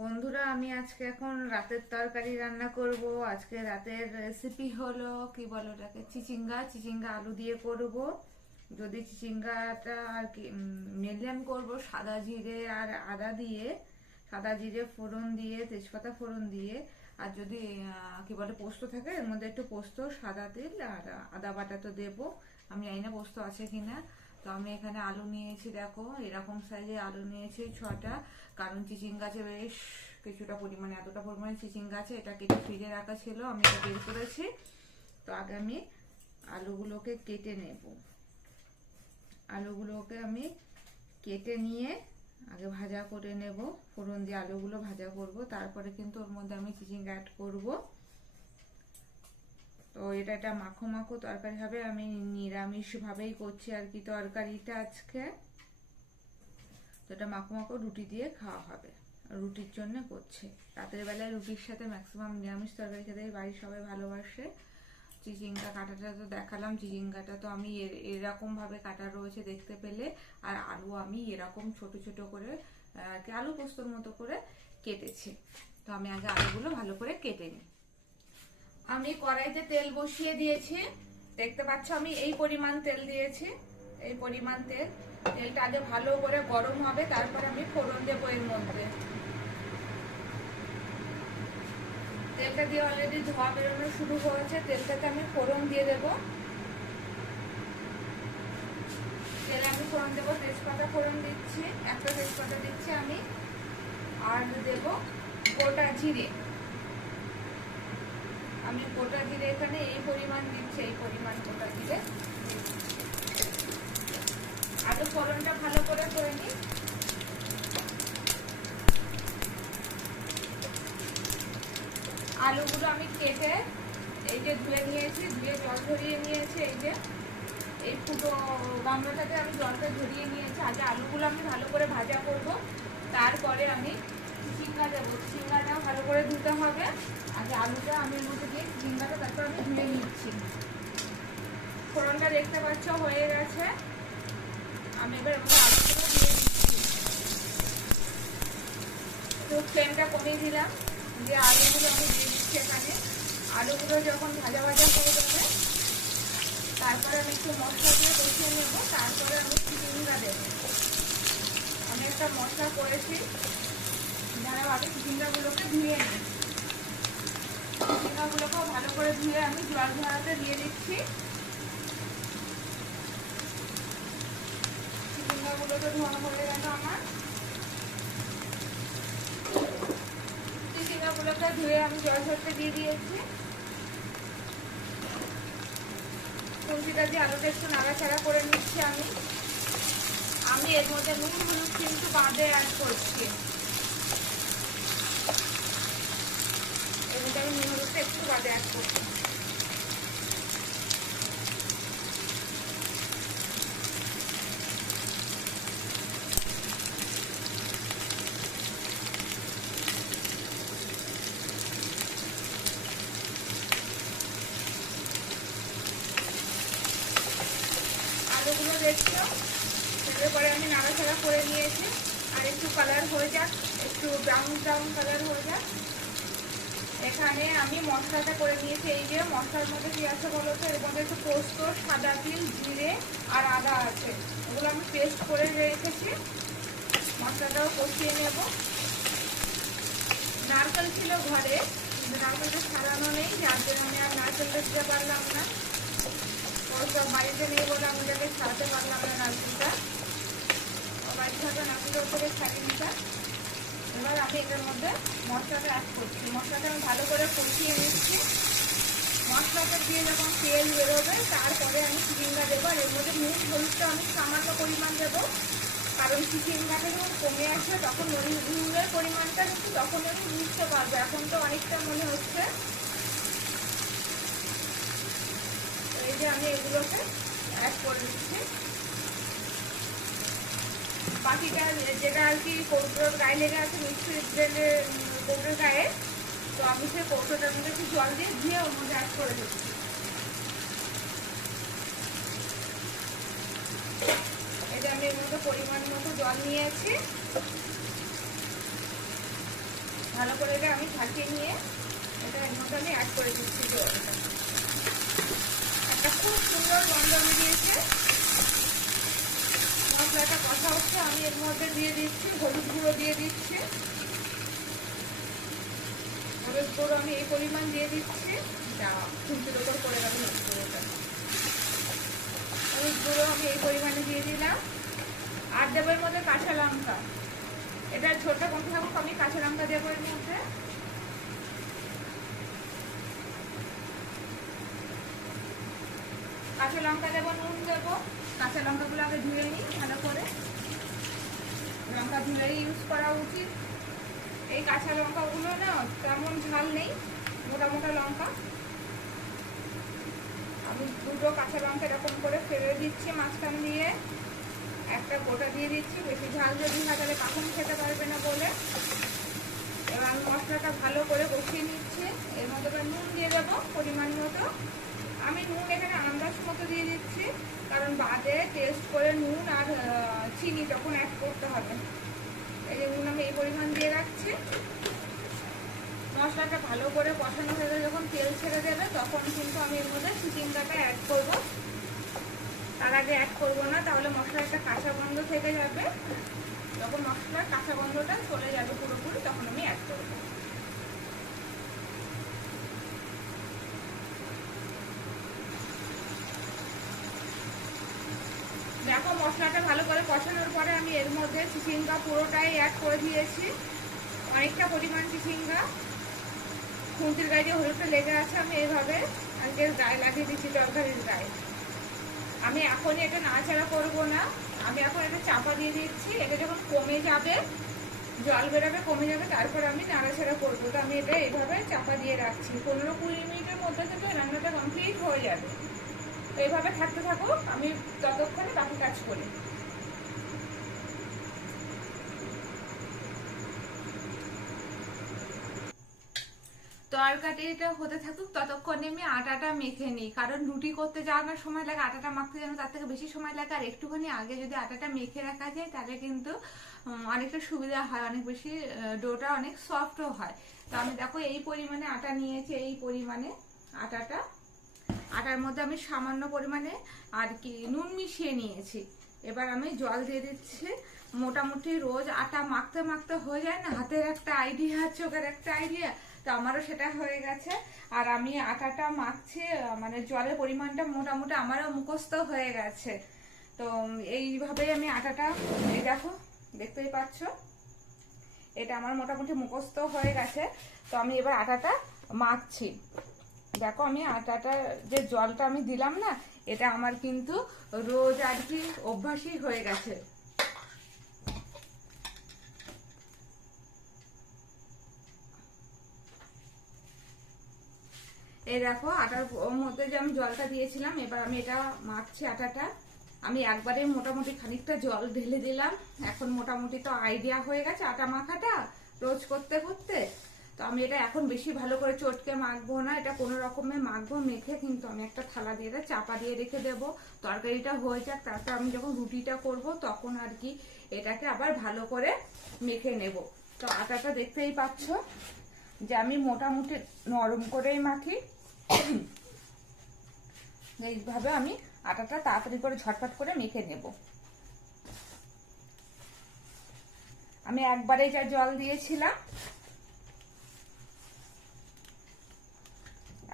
বন্ধুরা, আমি আজকে এখন রাতের তরকারি রান্না করব। আজকে রাতের রেসিপি হলো কি বলো ওটাকে, চিচিঙ্গা চিচিঙ্গা আলু দিয়ে করব। যদি চিচিঙ্গাটা আর কি মেনলি আমি করবো সাদা জিরে আর আদা দিয়ে, সাদা জিরে ফোড়ন দিয়ে, তেজপাতা ফোড়ন দিয়ে। আর যদি কি বলে পোস্ত থাকে এর মধ্যে একটু পোস্ত, সাদা তেল আর আদা বাটা তো দেবো। আমি জানি না পোস্ত আছে কিনা। তো আমি এখানে আলু নিয়েছি, দেখো এরকম সাইজে আলু নিয়েছি 6টা। কারণ চিচিঙ্গা গাছে বেশ কিছুটা পরিমাণে, এতটা পরিমাণে চিচিঙ্গা আছে, এটা কেটে ফ্রিজে রাখা ছিল, আমি এটা বের করেছি। তো আগে আমি আলুগুলোকে কেটে নেব। আলুগুলোকে আমি কেটে নিয়ে আগে ভাজা করে নেব, ফোড়ন দিয়ে আলুগুলো ভাজা করব, তারপরে কিন্তু ওর মধ্যে আমি চিচিঙ্গা অ্যাড করব। তো এটা একটা মাখো মাখো তরকারি হবে। আমি নিরামিষ ভাবেই করছি আর কি তরকারিটা আজকে। তো এটা মাখো মাখো রুটি দিয়ে খাওয়া হবে, রুটির জন্য করছে। রাতের বেলায় রুটির সাথে ম্যাক্সিমাম নিরামিষ তরকারি খেতে বাড়ির সবাই ভালোবাসে। চিচিঙ্গা কাটাটা তো দেখালাম, চিচিঙ্গাটা তো আমি এরকম ভাবে কাটা রয়েছে দেখতে পেলে। আর আলু আমি এরকম ছোট ছোট করে আলু পোস্তর মতো করে কেটেছি। তো আমি আগে আলুগুলো ভালো করে কেটে নিই। আমি কড়াইতে তেল বসিয়ে দিয়েছি, দেখতে পাচ্ছ আমি এই পরিমাণ তেল দিয়েছি। এই পরিমাণ তেলটা আগে ভালো করে গরম হবে, তারপর আমি ফোড়ন দেবো এর মধ্যে। তেলটা দিয়ে অলরেডি ধোয়া বেরোনো শুরু হয়েছে, তেলটাতে আমি ফোড়ন দিয়ে দেবো। তেলে আমি ফোড়ন দেবো, তেজপাতা ফোড়ন দিচ্ছি, একটা তেজপাতা দিচ্ছি আমি। আর দেব গোটা জিরে। আমি গোটা জিরে এখানে এই পরিমাণ দিচ্ছি, এই পরিমাণ গোটা জিরে। আলু ফোড়নটা ভালো করে করে নিই। আলুগুলো আমি কেটে এই যে ধুয়ে নিয়েছি, ধুয়ে জল ঝরিয়ে নিয়েছি। এই যে এই ফুটো গামলাটাতে আমি জলটা ঝরিয়ে নিয়েছি। আগে আলুগুলো আমি ভালো করে ভাজা করব, তারপরে আমি চিচিঙ্গা দেবো। চিচিঙ্গাটা ভালো করে ধুতে হবে। আগে আলুটা আমি এর মধ্যে দিয়ে চিচিঙ্গাটা তারপর আমি ধুয়ে নিচ্ছি। ফোড়নটা দেখতে পাচ্ছ হয়ে গেছে। আমি এবার এর মধ্যে আলুগুলো দিয়ে দিচ্ছি। তো ফ্লেমটা কমিয়ে দিলাম, দিয়ে আলুগুলো আমি দিয়ে দিচ্ছি এখানে। আলুগুলো যখন ভাজা ভাজা হয়ে যাবে, তারপরে আমি একটু মশলা দিয়ে কষিয়ে নেব, তারপরে আমি চিচিঙ্গা দেবো। আমি একটা মশলা করেছি, যারা আগে চিচিঙ্গাগুলোকে ধুয়ে নিই। চিচিঙ্গাগুলোকেও ভালো করে ধুয়ে আমি জল ঝরাতে দিয়ে দিচ্ছি। চিচিঙ্গাগুলোকে ধোয়া হয়ে গেল আমার। চিচিঙ্গাগুলোকে ধুয়ে আমি জল ঝরতে দিয়ে দিয়েছি। খুন্তিটা দিয়ে আলুটা একটু নাড়াচাড়া করে নিচ্ছি আমি। আমি এর মধ্যে নুন হলুদ কিন্তু বাদে অ্যাড করছি। এর মধ্যে আমি নুন হলুদটা একটু বাদে অ্যাড করছি। আলুগুলো দেখছো এরপরে আমি নাড়াচাড়া করে নিয়েছি। আর একটু কালার হয়ে যাক, একটু ব্রাউন ব্রাউন কালার হয়ে যাক। এখানে আমি মশলাটা করে নিয়েছি। এই যে মশলার মধ্যে কি আছে বলো তো, এর মধ্যে একটু পোস্ত, সাদা তিল, জিরে আর আদা আছে, ওগুলো আমি পেস্ট করে রেখেছি। মশলাটাও কষিয়ে নেব। নারকেল ছিল ঘরে, কিন্তু নারকেলটা ছাড়ানো নেই, যার জন্য আমি আর নারকেলটা দিতে পারলাম না। ওর বাড়িতে নেই বলে আমি ওটাকে ছাড়াতে পারলাম না নারকেলটা। বাড়িতে থাকা নারকেলটা ওটাকে ছাড়িয়ে নিতাম। এবার আমি এটার মধ্যে মশলাটা অ্যাড করছি। মশলাটা আমি ভালো করে কষিয়ে নিচ্ছি। মশলাটা দিয়ে যখন তেল বেরোবে, তারপরে আমি চিচিঙ্গা দেবো। আর এর মধ্যে নুন হলুদটা আমি সামান্য পরিমাণ দেবো, কারণ চিচিঙ্গাটা যখন কমে আসবে তখন নুনের পরিমাণটা কিন্তু তখন আমি বুঝতে পারবো। এখন তো অনেকটা মনে হচ্ছে। এই যে আমি এগুলোকে অ্যাড করে দিচ্ছি। বাকিটা যেটা আর কি কৌটোর গায়ে লেগে আছে, মিক্সির ব্লেন্ডের কৌটোর গায়ে, তো আমি সেই কৌটোটার মধ্যে একটু জল দিয়ে ধুয়ে ওর মধ্যে অ্যাড করে দিচ্ছি। এটা আমি এর মধ্যে পরিমাণ মতো জল নিয়েছি। ভালো করে এটা আমি ঝাঁকিয়ে নিয়ে এটা এর মধ্যে আমি অ্যাড করে দিচ্ছি জলটা। একটা খুব সুন্দর গন্ধ বেরিয়েছে, মশলাটা কষা হচ্ছে। আমি এর মধ্যে দিয়ে দিচ্ছি হলুদ গুঁড়ো, দিয়ে দিচ্ছি হলুদ গুঁড়ো, আমি এই পরিমাণ দিয়ে দিচ্ছি। যা খুন্তির ওপর করে গেল হলুদ গুঁড়োটা, হলুদ গুঁড়ো আমি এই পরিমাণে দিয়ে দিলাম। আর দেবো এর মধ্যে কাঁচা লঙ্কা, এটা ছোটটা কম থাকুক, আমি কাঁচা লঙ্কা দেবো এর মধ্যে। কাঁচা লঙ্কা দেবো, নুন দেবো। কাঁচা লঙ্কাগুলো আগে ধুয়ে নিই ভালো করে, লঙ্কা ধুলেই ইউজ করা উচিত। এই কাঁচা লঙ্কাগুলো না তেমন ঝাল নেই, মোটা মোটা লঙ্কা। আমি দুটো কাঁচা লঙ্কা এরকম করে ফেলে দিচ্ছি মাঝখান দিয়ে, একটা গোটা দিয়ে দিচ্ছি। বেশি ঝাল যদি হয় তাহলে কখন খেতে পারবে না বলে। এবার আমি মশলাটা ভালো করে কষিয়ে নিচ্ছি। এর মধ্যে নুন দিয়ে দেবো পরিমাণ মতো। আমি নুন এখানে আন্দাজ মতো দিয়ে দিচ্ছি, কারণ বাদে টেস্ট করে নুন আর চিনি তখন অ্যাড করতে হবে। এই যে নুন আমি এই পরিমাণ দিয়ে রাখছি। মশলাটা ভালো করে কষানো হয়ে গেলে যখন তেল ছেড়ে দেবে তখন কিন্তু আমি এর মধ্যে চিচিঙ্গাটা অ্যাড করব। তার আগে অ্যাড করবো না, তাহলে মশলার একটা কাঁচা গন্ধ থেকে যাবে। যখন মশলার কাঁচা গন্ধটা চলে যাবে পুরোপুরি তখন আমি অ্যাড করবো। দেখো মশলাটা ভালো করে কষানোর পরে আমি এর মধ্যে চিচিঙ্গা পুরোটাই অ্যাড করে দিয়েছি, অনেকটা পরিমাণ চিচিঙ্গা। খুন্তির গায়ে যে হলুদটা লেগে আছে আমি এইভাবে আজকে গায়ে লাগিয়ে দিচ্ছি, তরকারির গায়ে। আমি এখনই এটা নাড়াচাড়া করবো না, আমি এখন এটা চাপা দিয়ে দিচ্ছি। এটা যখন কমে যাবে, জল বেরোবে, কমে যাবে, তারপর আমি নাড়াচাড়া করবো। তো আমি এটা এইভাবে চাপা দিয়ে রাখছি। 15-20 মিনিটের মধ্যে কিন্তু রান্নাটা কমপ্লিট হয়ে যাবে। তো এইভাবে থাকতে থাকো, আমি ততক্ষণে বাকি কাজ করি। তরকারিটা হতে থাকুক ততক্ষণে আমি আটাটা মেখে নিই, কারণ রুটি করতে যাওয়ার সময় লাগে, আটাটা মাখতে যেন তার থেকে বেশি সময় লাগে। আর একটুখানি আগে যদি আটাটা মেখে রাখা যায় তাহলে কিন্তু অনেকটা সুবিধা হয়, অনেক বেশি ডোটা অনেক সফটও হয়। তো আমি দেখো এই পরিমাণে আটা নিয়েছি, এই পরিমাণে আটাটা, আটার মধ্যে আমি সামান্য পরিমাণে আর কি নুন মিশিয়ে নিয়েছি। এবার আমি জল দিয়ে দিচ্ছি। মোটামুটি রোজ আটা মাখতে মাখতে হয়ে যায় না, হাতের একটা আইডিয়া, চোখের একটা আইডিয়া, তো আমারও সেটা হয়ে গেছে। আর আমি আটাটা মাখছি, মানে জলের পরিমাণটা মোটামুটি আমারও মুখস্থ হয়ে গেছে। তো এইভাবেই আমি আটাটা, এই দেখো দেখতেই পাচ্ছ, এটা আমার মোটামুটি মুখস্থ হয়ে গেছে। তো আমি এবার আটাটা মাখছি। দেখো আমি আটাটা যে জলটা আমি দিলাম না, এটা আমার কিন্তু রোজ আর কি অভ্যাসই হয়ে গেছে। এই দেখো আটার মধ্যে যে আমি জলটা দিয়েছিলাম, এবার আমি এটা মাখছি আটাটা। আমি একবারে মোটামুটি খানিকটা জল ঢেলে দিলাম। এখন মোটামুটি তো আইডিয়া হয়ে গেছে আটা মাখাটা রোজ করতে করতে। তো আমি এটা এখন বেশি ভালো করে চটকে মাখবো না, এটা কোনো রকমে মাখবো। মেখে কিন্তু আমি একটা থালা দিয়ে চাপা দিয়ে রেখে দেবো, তরকারিটা হয়ে যাক। তারপর আমি যখন রুটিটা করব তখন আর কি এটাকে আবার ভালো করে মেখে নেব। তো আটাটা দেখতেই পাচ্ছ যে আমি মোটামুটি নরম করেই মাখি। এইভাবে আমি আটাটা তাড়াতাড়ি করে ঝটপট করে মেখে নেব। আমি একবারে যা জল দিয়েছিলাম,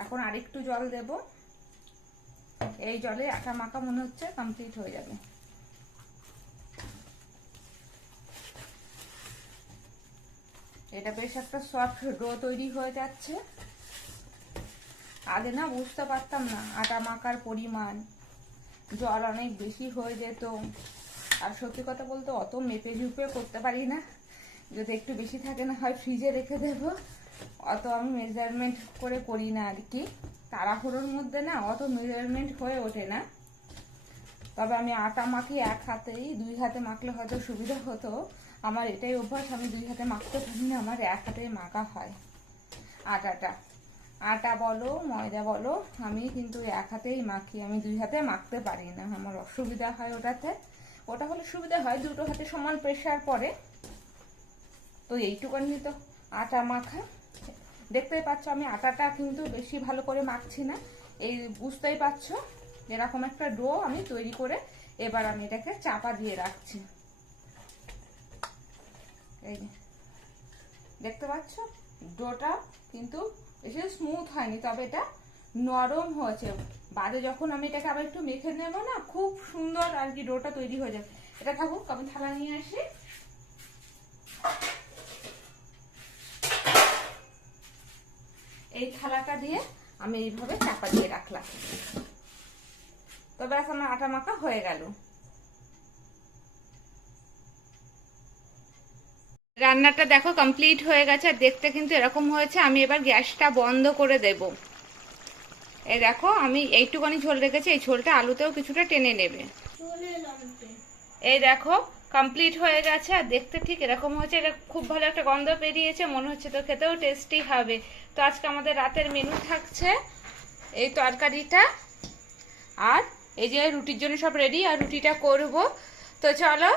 এখন আরেকটু জল দেব। এই জলে আটা মাখা মনে হচ্ছে কমপ্লিট হয়ে যাবে। এটা বেশ একটা সফট ডো তৈরি হয়ে যাচ্ছে। আগে না বুঝতে পারতাম না আটা মাখার পরিমাণ, জল অনেক বেশি হয়ে যেত। আর সত্যি কথা বলতে অত মেপে ঝুপে করতে পারি না, যদি একটু বেশি থাকে না হয় ফ্রিজে রেখে দেবো, অত আমি মেজারমেন্ট করে করি না আর কি। তাড়াহুড়োর মধ্যে না অত মেজারমেন্ট হয়ে ওঠে না। তবে আমি আটা মাখি এক হাতেই, 2 হাতে মাখলে হয়তো সুবিধা হতো। আমার এটাই অভ্যাস, আমি 2 হাতে মাখতে পারি না, আমার এক হাতেই মাখা হয় আটাটা। আটা বলো ময়দা বলো, আমি কিন্তু এক হাতেই মাখি, আমি 2 হাতে মাখতে পারি না, আমার অসুবিধা হয় ওটাতে। ওটা হলে সুবিধা হয়, দুটো হাতে সমান প্রেশার পড়ে। তো এইটুকানি তো আটা মাখা। দেখতেই পাচ্ছ আমি আটাটা কিন্তু বেশি ভালো করে মাখছি না, এই বুঝতেই পারছো এরকম একটা ডো আমি তৈরি করে এবার আমি এটাকে চাপা দিয়ে রাখছি। এই দেখতে পাচ্ছ ডোটা কিন্তু বেশি স্মুথ হয়নি, তবে এটা নরম হয়েছে। বাদে যখন আমি এটাকে আবার একটু মেখে নেবো না, খুব সুন্দর আর কি ডোটা তৈরি হয়ে যাবে। এটা থাকুক, আমি থালা নিয়ে আসি। এই থালাটা দিয়ে আমি এইভাবে চাপা দিয়ে রাখলাম, তবে আমার আটা মাখা হয়ে গেল। রান্নাটা দেখো কমপ্লিট হয়ে গেছে, আর দেখতে কিন্তু এরকম হয়েছে। আমি এবার গ্যাসটা বন্ধ করে দেব। এই দেখো আমি এইটুখানি ঝোল রেখেছি, এই ঝোলটা আলুতেও কিছুটা টেনে নেবে। এই দেখো কমপ্লিট হয়ে গেছে, আর দেখতে ঠিক এরকম হয়েছে। এটা খুব ভালো একটা গন্ধ বেরিয়েছে, মনে হচ্ছে তো খেতেও টেস্টি হবে। তো আজকে আমাদের রাতের মেনু থাকছে এই তরকারিটা, আর এই যে রুটির জন্য সব রেডি, আর রুটিটা করব। তো চলো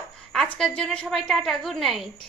আজকের জন্য সবাই টাটা, গুড নাইট।